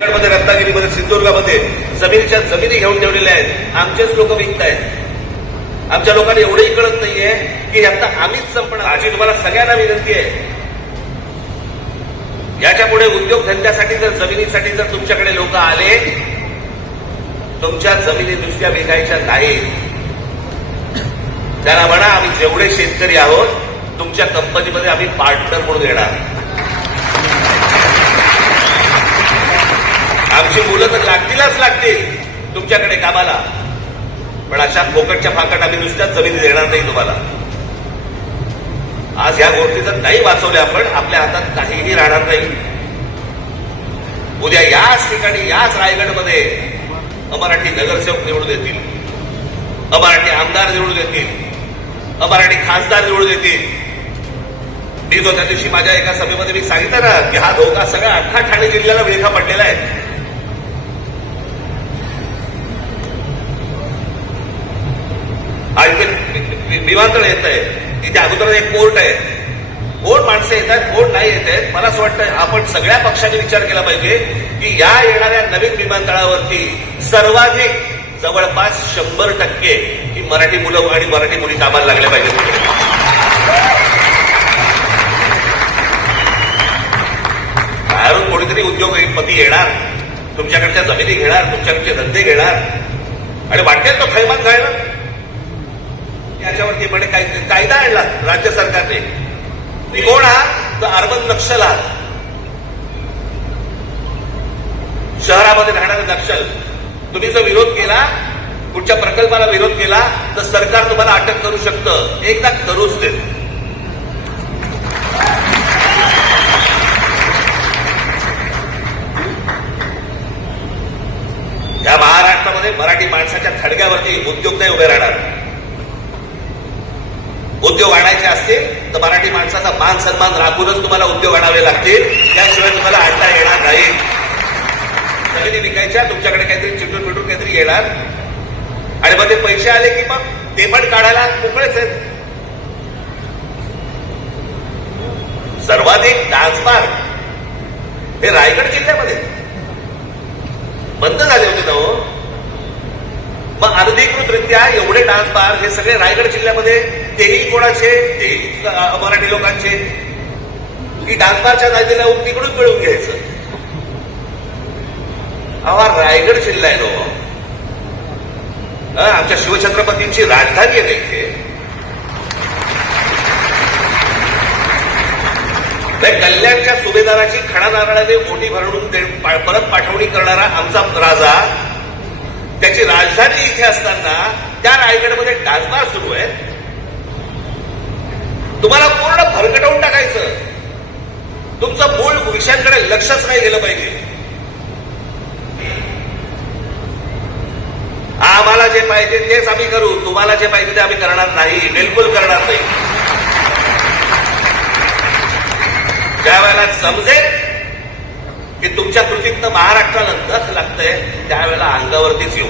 मध्ये रत्नागिरीमध्ये सिंधुदुर्गामध्ये जमिनीच्या जमिनी घेऊन ठेवलेल्या आहेत. आमचेच लोक विकतायत. आमच्या लोकांना एवढंही कळत नाहीये की आता आम्हीच संपणार. अशी तुम्हाला सगळ्यांना विनंती आहे. याच्यापुढे उद्योगधंद्यासाठी जर जमिनीसाठी जर तुमच्याकडे लोक आले तुमच्या जमिनी दुसऱ्या विकायच्या नाहीत. त्यांना म्हणा आम्ही जेवढे शेतकरी आहोत तुमच्या कंपनीमध्ये आम्ही पार्टनर म्हणून येणार. आमची मुलं तर लागतीलच लागतील तुमच्याकडे कामाला. पण अशा फोकटच्या फाकट आम्ही नुसत्याच जमिनी देणार नाही तुम्हाला. आज या गोष्टी जर नाही वाचवल्या आपण आपल्या हातात काहीही राहणार नाही. उद्या याच ठिकाणी याच रायगडमध्ये अमराठी नगरसेवक निवडून येतील. अमराठी आमदार निवडून येतील. अमराठी खासदार निवडून येतील. मी जो त्या दिवशी माझ्या एका सभेमध्ये मी सांगितलं ना की हा धोका सगळा अख्खा ठाणे जिल्ह्याला विळखा पडलेला आहे. आज इथे वि- विमानतळ येत आहे. तिथे अगोदर एक कोर्ट आहे. कोण माणसं येत आहेत कोण नाही येत आहेत. मला असं वाटतं आपण सगळ्या पक्षांनी विचार केला पाहिजे की या येणाऱ्या नवीन विमानतळावरती सर्वाधिक जवळपास शंभर टक्के ही मराठी मुलं आणि मराठी मुली कामाला लागल्या पाहिजेत. बाहेरून कोणीतरी उद्योगपती येणार तुमच्याकडच्या जमिनी घेणार तुमच्याकडचे धंदे घेणार. आणि वाटेल तो थैमान खायला. म्हणे काय- कायदा आणला राज्य सरकारने. कोण आहात तर अर्बन नक्षल आहात शहरामध्ये राहणारे नक्षल. तुम्ही जर विरोध केला कुठच्या प्रकल्पाला विरोध केला तर सरकार तुम्हाला अटक करू शकतं. एकदा करूच देत या महाराष्ट्रामध्ये मराठी माणसाच्या थडग्यावरती उद्योग नाही उभे राहणार. उद्योग आणायचे असतील तर मराठी माणसाचा मान सन्मान राखूनच तुम्हाला उद्योग आणावे लागतील. त्याशिवाय तुम्हाला आणता येणार नाही. जमिनी विकायच्या तुमच्याकडे काहीतरी चिटून बिटून काहीतरी येणार. आणि मग ते पैसे आले की मग ते पण काढायला मोकळेच आहेत. सर्वाधिक डान्स पार्क हे रायगड जिल्ह्यामध्ये. बंद झाले होते ना हो. मग अनधिकृतरित्या एवढे डान्स बार हे सगळे रायगड जिल्ह्यामध्ये तेही कोणाचे तेही मराठी लोकांचे. की डान्स बारच्या लावून तिकडून मिळवून घ्यायचं. हा रायगड जिल्हा आहे नो हो. आमच्या शिवछत्रपतींची राजधानी आहे इथे. त्या कल्याणच्या सुभेदाराची खडा नारळाने मोठी भरडून परत पाठवणी करणारा आमचा राजा त्याची राजधानी इथे असताना त्या रायगडमध्ये डान्सबार सुरू आहे तुम्हाला पूर्ण भरकटवून टाकायचं. तुमचं मूळ विषयांकडे लक्षच नाही गेलं पाहिजे. आम्हाला जे पाहिजे तेच आम्ही करू. तुम्हाला जे पाहिजे ते आम्ही करणार नाही. बिलकुल करणार नाही. ज्या वेळेला समजेल की तुमच्या कृतीतनं महाराष्ट्राला नख लागतंय त्यावेळेला अंगावरतीच येऊ.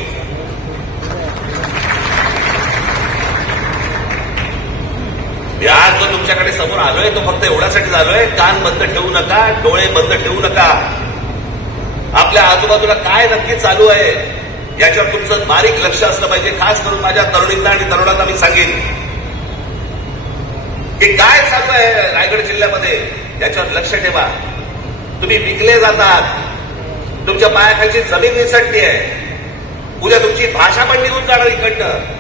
मी आज जो तुमच्याकडे समोर आलोय तो फक्त एवढ्यासाठी आलोय कान बंद ठेवू नका डोळे बंद ठेवू नका. आपल्या आजूबाजूला काय नक्की चालू आहे याच्यावर तुमचं बारीक लक्ष असलं पाहिजे. खास करून माझ्या तरुणींना आणि तरुणांना मी सांगेन. की काय चालू आहे रायगड जिल्ह्यामध्ये याच्यावर लक्ष ठेवा. तुम्ही विकले जातात. तुमच्या पायाखालची जमीन निसटली आहे उद्या तुमची भाषा पण निघून जाणार इकडनं.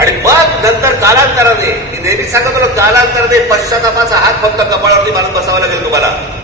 आणि मग नंतर कालांतराने मी नेहमी सांगत कालांतराने पश्चातापाचा हात फक्त कपाळावरती मारून बसावा लागेल तुम्हाला.